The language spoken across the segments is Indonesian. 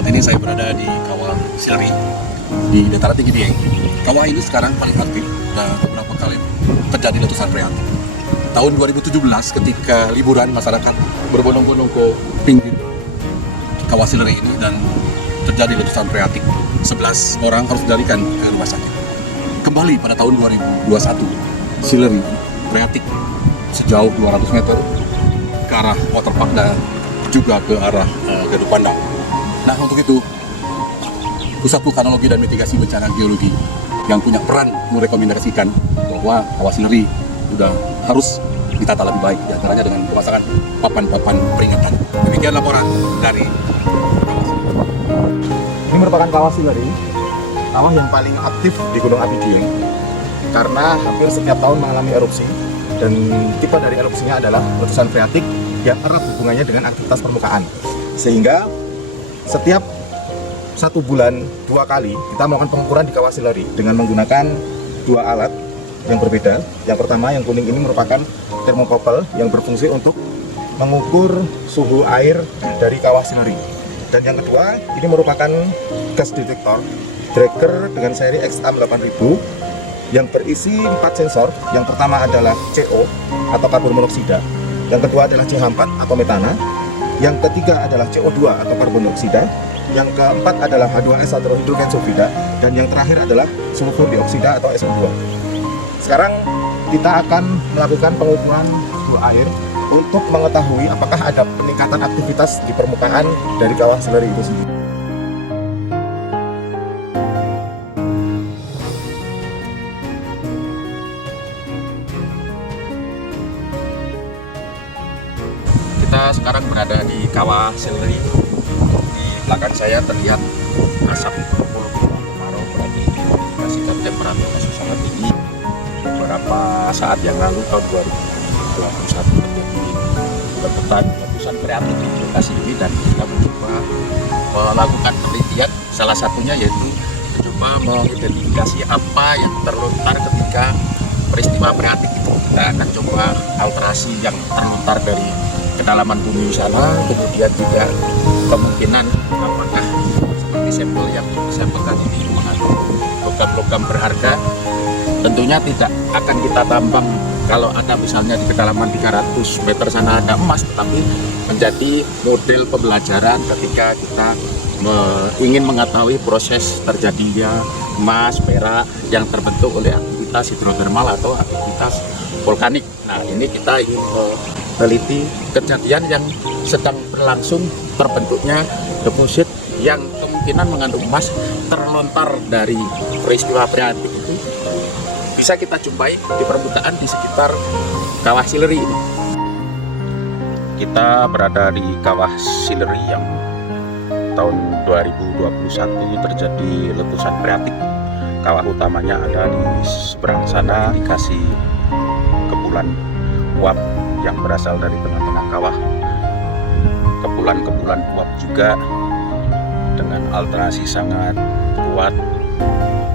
Saat ini saya berada di Kawah Sileri di dataran tinggi Dieng. Kawah ini sekarang paling aktif dan beberapa kali terjadi letusan freatik. Tahun 2017 ketika liburan masyarakat berbondong-bondong ke pinggir Kawah Sileri ini dan terjadi letusan freatik. 11 orang harus dilarikan ke rumah sakit. Kembali pada tahun 2021, Sileri freatik sejauh 200 meter ke arah waterpark dan juga ke arah Gading Panda. Nah, untuk itu Pusat Vulkanologi dan Mitigasi Bencana Geologi yang punya peran merekomendasikan bahwa Kawah Sileri sudah harus ditata lebih baik, diantaranya dengan pemasangan papan-papan peringatan. Demikian laporan dari Kawah Sileri. Ini merupakan Kawah Sileri, kawah yang paling aktif di Gunung Api Dieng karena hampir setiap tahun mengalami erupsi, dan tipe dari erupsinya adalah letusan freatik yang erat hubungannya dengan aktivitas permukaan, sehingga setiap 1 bulan 2 kali kita melakukan pengukuran di Kawah Sileri dengan menggunakan 2 alat yang berbeda. Yang pertama, yang kuning ini merupakan termokopel yang berfungsi untuk mengukur suhu air dari Kawah Sileri, dan yang kedua ini merupakan gas detektor Draeger dengan seri XA8000 yang berisi 4 sensor. Yang pertama adalah CO atau karbon monoksida, yang kedua adalah CH4 atau metana, yang ketiga adalah CO2 atau karbon dioksida, yang keempat adalah H2S atau hidrogen sulfida, dan yang terakhir adalah sulfur dioksida atau SO2. Sekarang kita akan melakukan pengukuran suhu air untuk mengetahui apakah ada peningkatan aktivitas di permukaan dari Kawah Sileri itu sendiri. Kita sekarang berada di Kawah Sileri. Di belakang saya terlihat asap kemarau berarti indikasikan temperatur masih sangat tinggi. Beberapa saat yang lalu tahun 2021 terjadi letusan freatik di lokasi ini, dan kita mencoba melakukan penelitian. Salah satunya yaitu mencoba mengidentifikasi apa yang terlontar ketika peristiwa freatik itu. Kita akan coba alterasi yang terlontar dari kedalaman bumi sana, kemudian juga kemungkinan apakah seperti sampel yang disampelkan ini mengandung logam-logam berharga. Tentunya tidak akan kita tambang kalau ada misalnya di kedalaman 300 meter sana ada emas, tetapi menjadi model pembelajaran ketika kita ingin mengetahui proses terjadinya emas, perak yang terbentuk oleh aktivitas hidrotermal atau aktivitas vulkanik. Nah, ini kita ingin teliti kejadian yang sedang berlangsung, terbentuknya deposit yang kemungkinan mengandung emas terlontar dari peristiwa freatik itu bisa kita jumpai di permukaan di sekitar Kawah Sileri ini. Kita berada di Kawah Sileri yang tahun 2021 terjadi letusan freatik. Kawah utamanya ada di seberang sana, dikasih kepulan uap yang berasal dari tengah-tengah kawah. Kepulan-kepulan uap juga dengan alterasi sangat kuat,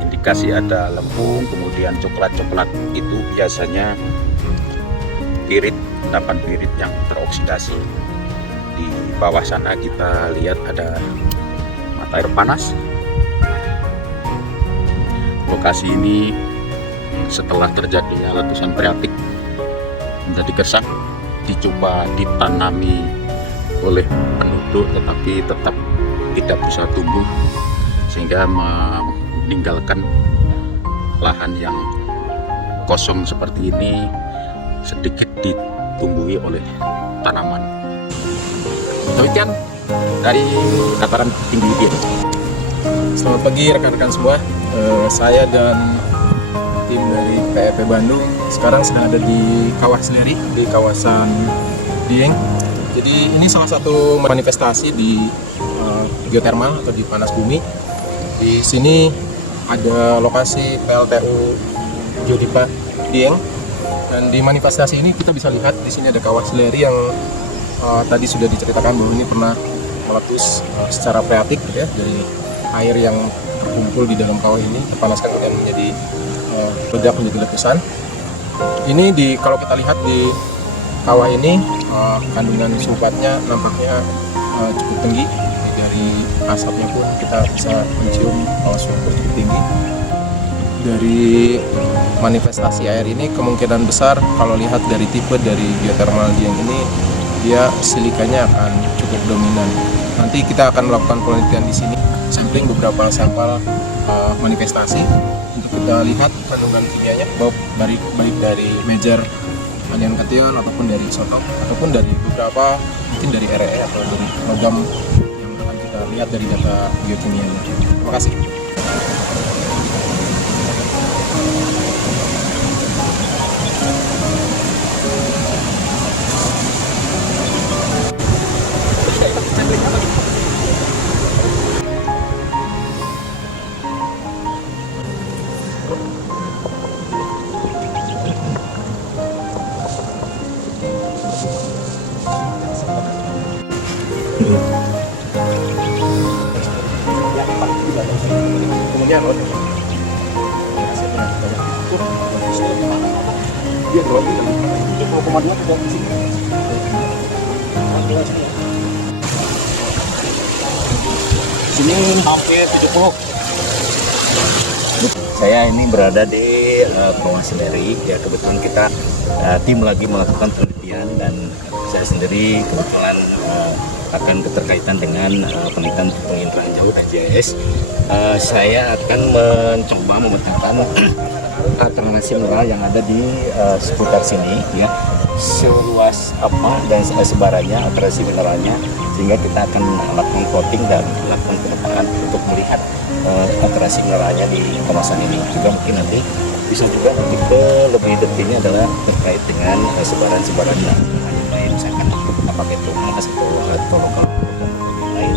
indikasi ada lempung, kemudian coklat-coklat itu biasanya pirit, endapan pirit yang teroksidasi. Di bawah sana kita lihat ada mata air panas. Lokasi ini setelah terjadinya letusan freatik menjadi gersang, dicoba ditanami oleh penduduk tetapi tetap tidak bisa tumbuh, sehingga meninggalkan lahan yang kosong seperti ini sedikit ditumbuhi oleh tanaman. Demikian dari dataran tinggi Dieng. Selamat pagi rekan-rekan semua. Saya dan tim dari PEP Bandung sekarang sedang ada di Kawah Sileri di kawasan Dieng. Jadi ini salah satu manifestasi di geotermal atau di panas bumi. Di sini ada lokasi PLTU Geodipa Dieng, dan di manifestasi ini kita bisa lihat di sini ada Kawah Sileri yang tadi sudah diceritakan bahwa ini pernah meletus secara freatik ya, dari air yang terkumpul di dalam kawah ini terpanaskan kemudian menjadi meledak menjadi letusan. Ini kalau kita lihat di kawah ini kandungan sulfatnya nampaknya cukup tinggi, dari asapnya pun kita bisa mencium suhu cukup tinggi. Dari manifestasi air ini kemungkinan besar kalau lihat dari tipe dari geothermal Dieng ini, dia silikanya akan cukup dominan. Nanti kita akan melakukan penelitian di sini, sampling beberapa sampel manifestasi untuk kita lihat kandungan kimianya, baik dari major anion kation ataupun dari isotop ataupun dari beberapa mungkin dari RE atau dari logam yang akan kita lihat dari data geokimianya. Terima kasih. Kemudian dia 2,2 tidak di sini. Sini hampir 70. Saya ini berada di Kawah Sileri, ya kebetulan kita tim lagi melakukan penelitian dan saya sendiri kebetulan akan keterkaitan dengan penelitian penginderaan jauh AJS. Saya akan mencoba memetakan alternasi mineral yang ada di seputar sini, ya, seluas apa dan sebarannya alternasi mineralnya, sehingga kita akan melakukan plotting dan melakukan pemetaan untuk melihat alternasi mineralnya di kawasan ini. Juga mungkin nanti bisa juga nanti lebih detailnya adalah terkait dengan sebaran-sebaran yang lain, misalkan apakah itu emas atau lokal lain.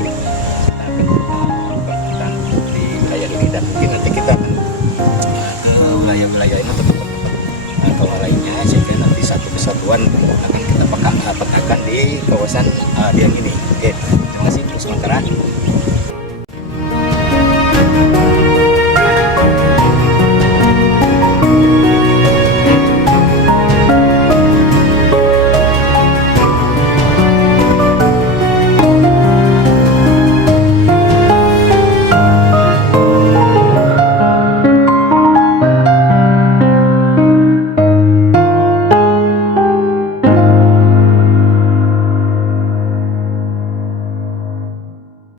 Kita akan di wilayah ini dan mungkin nanti kita akan ke wilayah-wilayah ini untuk kawah lainnya, sehingga nanti satu kesatuan akan kita petakan di kawasan Dieng ini. Oke, terima kasih untuk sementara.